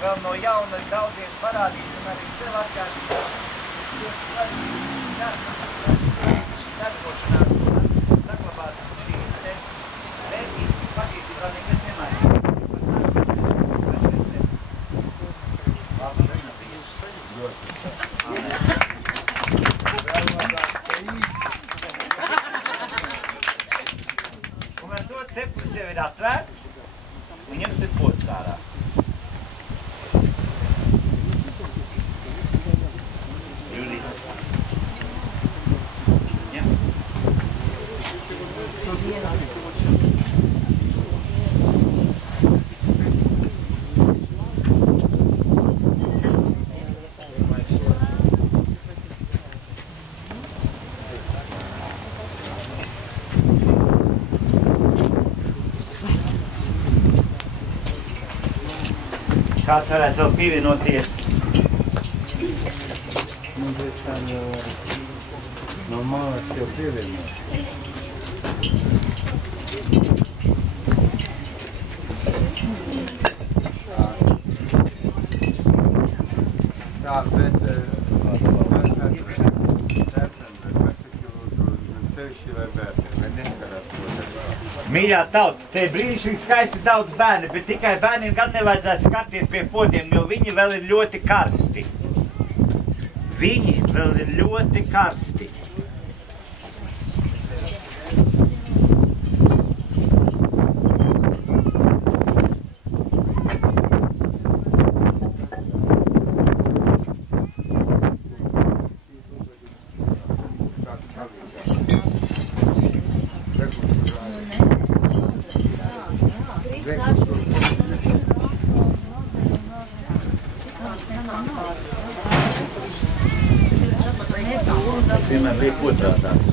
Vēl no jauna daudziem parādīt un arī sev atkārtīt. Ļoti svarīgi darbošanās saglabāt šī vērtība. Patiesībā nekad nemainīt. Un ar to ceplis jau ir atvērts un ņemsim pods ārā. Kāds varētu vēl pievienoties? Man tiešām jau no mālas jau pievienot. Jā, bet Mīļā tauta, te brīnišķīgi skaisti daudz bērni, bet tikai bērniem gan nevajadzētu skaties pie podiem, jo viņi vēl ir ļoti karsti. Viņi vēl ir ļoti karsti. Es vienmēr lieku otrādā.